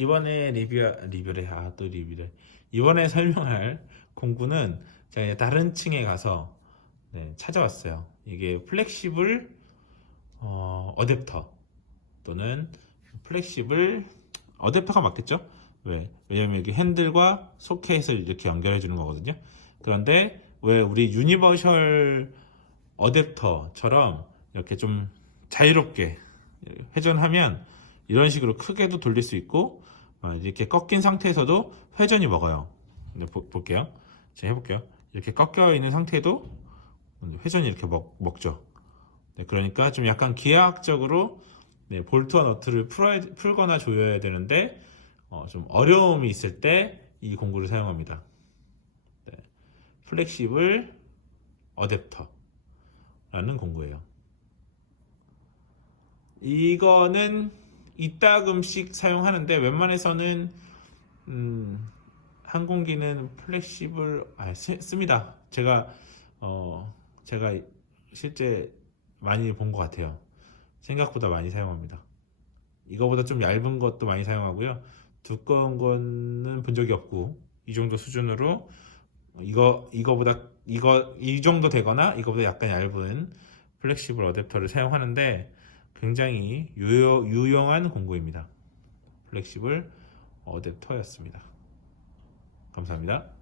이번에 리뷰 리뷰를 아또 리뷰를 이번에 설명할 공구는 제가 다른 층에 가서 네, 찾아왔어요. 이게 플렉시블 어, 어댑터 또는 플렉시블 어댑터가 맞겠죠? 왜? 왜냐면 이게 핸들과 소켓을 이렇게 연결해 주는 거거든요. 그런데 왜 우리 유니버셜 어댑터처럼 이렇게 좀 자유롭게 회전하면 이런 식으로 크게도 돌릴 수 있고 어, 이렇게 꺾인 상태에서도 회전이 먹어요. 네, 보- 볼게요. 제가 해볼게요. 이렇게 꺾여 있는 상태도 회전이 이렇게 먹, 먹죠. 네, 그러니까 좀 약간 기하학적으로 네, 볼트와 너트를 풀어야, 풀거나 조여야 되는데 어, 좀 어려움이 있을 때 이 공구를 사용합니다. 네, 플렉시블 어댑터라는 공구예요. 이거는 이따금씩 사용하는데 웬만해서는 음, 항공기는 플렉시블 아, 쓰- 씁니다. 제가 어 제가 실제 많이 본 것 같아요. 생각보다 많이 사용합니다. 이거보다 좀 얇은 것도 많이 사용하고요. 두꺼운 거는 본 적이 없고 이 정도 수준으로 이거 이거보다 이거 이 정도 되거나 이거보다 약간 얇은 플렉시블 어댑터를 사용하는데 굉장히 유용, 유용한 공구입니다. 플렉시블 어댑터였습니다. 감사합니다.